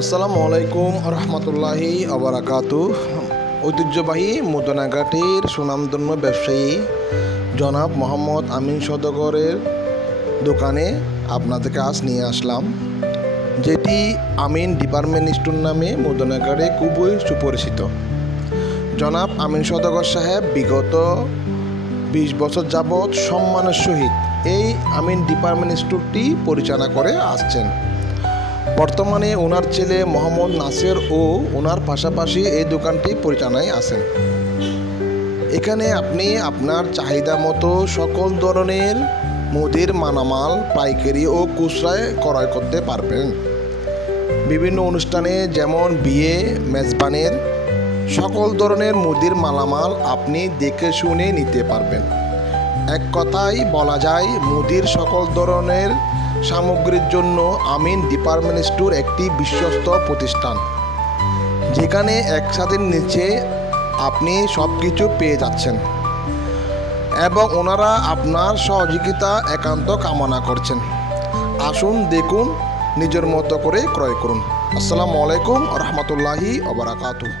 আসসালামু আলাইকুম রহমতুল্লাহি আবরাকাতু। ঐতিহ্যবাহী মুদনাঘাটের সুনামধন্য ব্যবসায়ী জনাব মোহাম্মদ আমিন সওদাগরের দোকানে আপনাদেরকে আজ নিয়ে আসলাম, যেটি আমিন ডিপার্টমেন্ট স্টোর নামে মুদনাঘাটে খুবই সুপরিচিত। জনাব আমিন সওদাগর সাহেব বিগত 20 বছর যাবৎ সম্মানের সহিত এই আমিন ডিপার্টমেন্ট স্টোরটি পরিচালনা করে আসছেন। বর্তমানে ওনার ছেলে মোহাম্মদ নাসের ও ওনার পাশাপাশি এই দোকানটি পরিচালনায় আছেন। এখানে আপনি আপনার চাহিদা মতো সকল ধরনের মুদির মালামাল পাইকারি ও খুচরায় ক্রয় করতে পারবেন। বিভিন্ন অনুষ্ঠানে যেমন বিয়ে, মেজবানের সকল ধরনের মুদির মালামাল আপনি দেখে শুনে নিতে পারবেন। এক কথায় বলা যায়, মুদির সকল ধরনের সামগ্রীর জন্য আমিন ডিপার্টমেন্ট স্টোর একটি বিশ্বস্ত প্রতিষ্ঠান, যেখানে একসাথে নিচে আপনি সব কিছু পেয়ে যাচ্ছেন এবং ওনারা আপনার সহযোগিতা একান্ত কামনা করছেন। আসুন, দেখুন, নিজের মতো করে ক্রয় করুন। আসসালামু আলাইকুম রহমতুল্লাহি ওয়া বারাকাতুহু।